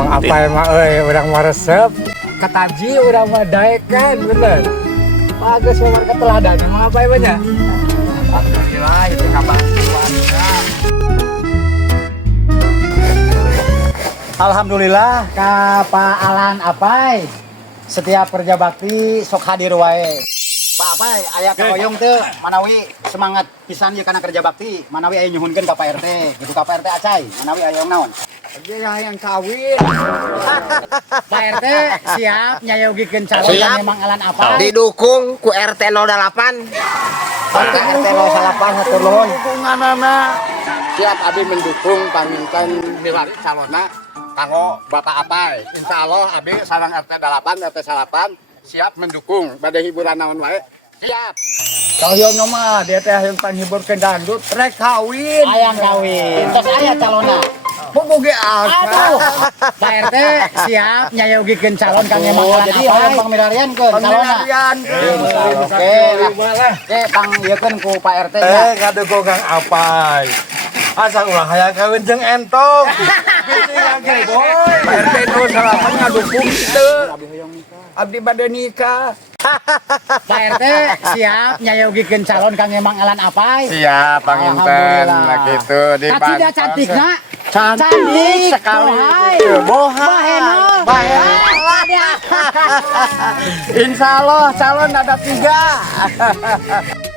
Mang apa emang urang mah resep. Kataji urang mah daekan bener. Bagus memang keteladan emang apa emangnya? Alhamdulillah itu kabar keluarga. Alhamdulillah kapaalan apai. Setiap kerja bakti sok hadir wae. Pak Apai, aya kaoyong teu manawi semangat pisan ieu kana kerja bakti, manawi aya nyuhunkeun ka Pak RT, gitu ka Pak RT Acai, manawi aya naon? Dia yang kawin. Pak RT siap nyayogikeun calon Siap. yang memang alan apa? Didukung ku RT 08. RT 08 hatur nuhun. Dukunganana Siap abi mendukung paminten milari calonna kanggo Bapak Apai. Insyaallah abi sareng RT 8, RT 8 siap mendukung bade hiburan naon wae. Siap. kaoyong mah dia teh yang panghiburkeun dangdut rek kawin. Ayang kawin. Terus aya calonna. Boboge asa. Aduh. Pak RT siap nyayogikeun calon kang memang alan Jadi apa? hoyong pangmilariankeun calonna. Pangmilarian. Oke pang ieukeun ku Pak RT nya. Ngadukung Kang Apai. Asa ulah hayang kawin jeung entong. Bisi lagi boy. Pak RT 08 ngadukung teu. Abdi bade nikah. Pak RT siap nyayogikeun calon kang memang alan apa? Siap paminten gitu di Kacida cantik nak? Cantik sekali. Bohai. Insyaallah calon ada 3.